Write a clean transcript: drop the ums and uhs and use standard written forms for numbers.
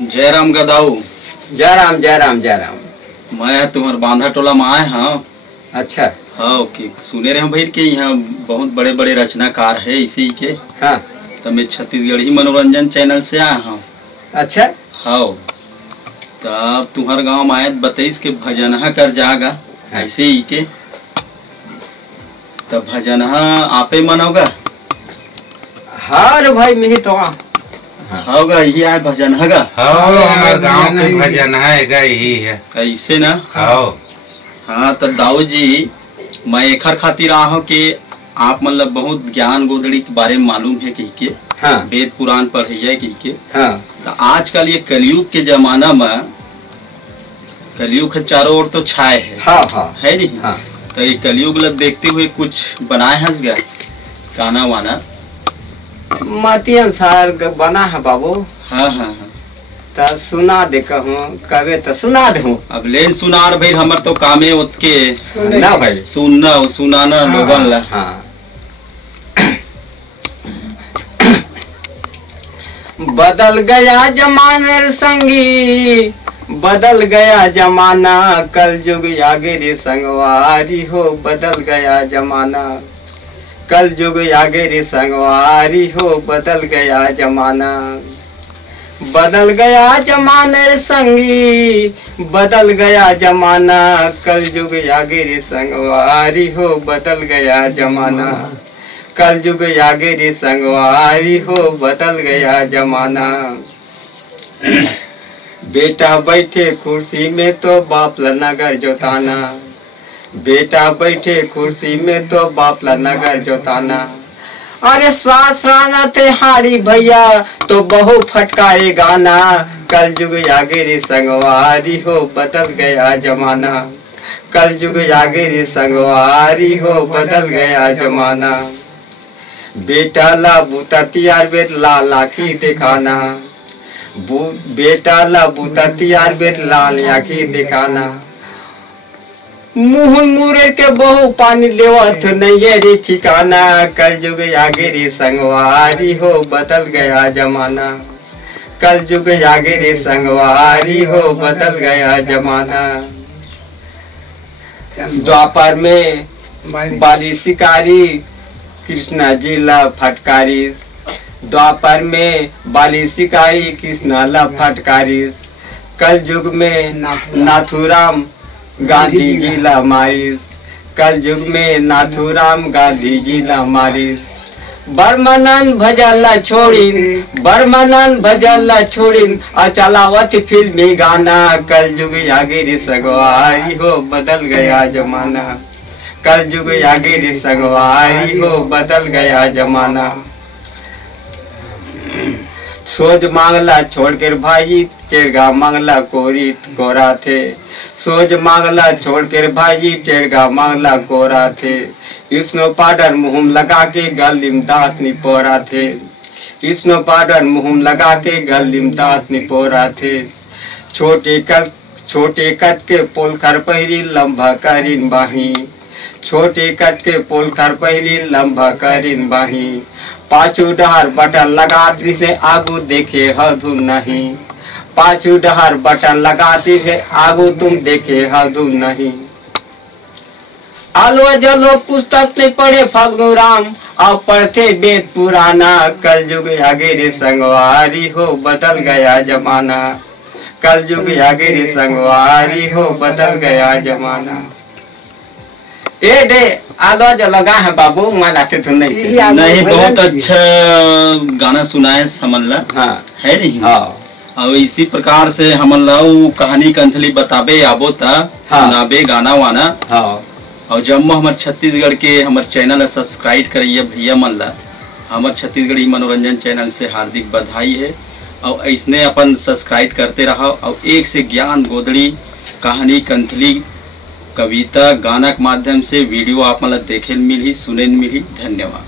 जय राम गदाऊ। जय राम जय राम जय राम। मैं तुम्हार बांधा टोला में आए हाँ। अच्छा हाँ कि सुने रहे भाई के यहाँ बहुत बड़े बड़े रचनाकार है इसी के। हाँ तो मैं छत्तीसगढ़ी मनोरंजन चैनल से आया हूँ। अच्छा हाँ तब तुम्हारे गांव में आए बताइस के भजनहा कर जागा ऐसे ही के। तब भजनहा आपे मनोगा। हाँ रे भाई मैं तो होगा यही आए भजनहा गा। हमारे गांव के भजन है यही है ऐसे ना। हाँ तो दाऊ जी मैं एखर खातिर आ हूँ कि आप मतलब बहुत ज्ञान गोदड़ी के बारे में मालूम है कही के। हाँ वेद पुराण पढ़े कही के। हाँ तो आजकल ये कलयुग के जमाना में कलयुग के चारों ओर तो छाए है। हाँ हाँ है नहीं। हाँ तो ये कलयुग लग देखते हुए कुछ बनाए हंस गया गाना वाना। मती अनुसार बना है बाबू। हाँ हाँ हाँ तो सुना दे कहूँ कवे तो सुना दे। अब ले सुनार भाई हमर तो कामे उतके ना भाई सुनाना लोगन ला। हाँ बदल गया जमाना संगी बदल गया जमाना कल युग आगे रे संगवारी हो। बदल गया जमाना कल युग आगे रे संगवारी हो। बदल गया जमाना बदल गया जमाना रे संगी बदल गया जमाना कल युग आगे रे संगवारी हो। बदल गया जमाना कल युग आगे रे संगवारी हो। बदल गया जमाना बेटा बैठे कुर्सी में तो बाप ला नगर जोताना। बेटा बैठे कुर्सी में तो बाप ला नगर जोताना। अरे सास राना थे हाड़ी भैया तो बहु फटकाए गाना। कल युग आगे रे संगवारी हो। बदल गया जमाना कल युग आगे रे संगवारी हो। बदल गया जमाना बेटा ला बूता तियार बेट लाल आखी दिखाना। बेटा ला बूता तियार बेट लाल आखी दिखाना। मुँह मुरे के बहु पानी लेवत नहीं रे ठिकाना। कल युग आगे रे संगवारी हो। बदल गया जमाना कल युग आगे रे संगवारी हो। बदल गया जमाना द्वापर में बाली शिकारी कृष्णा जी ला फटकारी। द्वापर में बाली शिकारी कृष्णा ला फटकारी। कल युग में नाथुराम गांधी जी ला मारिस। कल युग में नाथुराम गांधी जी ला मारिस। बर्मनन भजला छोड़ी बर्मनन भजला छोड़ी अचलावत फिल्मी गाना। कल युग आगे रे संगवारी हो। बदल गया जमाना कल युग आगे रे संगवारी हो। बदल गया जमाना सोच मांगला छोड़ कर भाई टेढ़गा मांगला कोरी कोरा थे। सोच मांगला छोड़ कर भाई टेढ़गा मांगला कोरा थे। स्नो पाउडर मुँह लगा के गलिम दांत निपोरा थे। स्नो पाउडर मुँह लगा के गलिम दांत निपोरा थे। छोटे कट के पोल खर पहिरी लंबा करीन बाही। छोटे कट के पोल खर पहिरी लंबा करीन बाही। पाछू डहर बटन लगाती है आगू देखे हदू नहीं। पाछू डहर बटन लगाती है आगू तुम देखे हदू नहीं। आलो जलो पुस्तक नहीं पढ़े फगनु राम अब पढ़ते वेद पुराना। कल युग आगे रे संगवारी हो। बदल गया जमाना कल युग आगे रे संगवारी हो। बदल गया जमाना ए दे आलो जो लगा है बाबू मनाते तो नहीं बहुत अच्छा गाना सुनाए समझला। हाँ है नहीं। हाँ और इसी प्रकार से हमन लाऊ कहानी कंथली बताबे आबो ता सुनाबे गाना वाना। हाँ और जम्मू हमार छत्तीसगढ़ के हमार चैनल सब्सक्राइब करिए भैया मन ला। हमार छत्तीसगढ़ी मनोरंजन चैनल से हार्दिक बधाई है। और ऐसने अपन सब्सक्राइब करते रहो और एक से ज्ञान गोदड़ी कहानी कंथली कविता गाना के माध्यम से वीडियो आप मतलब देखे मिली सुने मिली। धन्यवाद।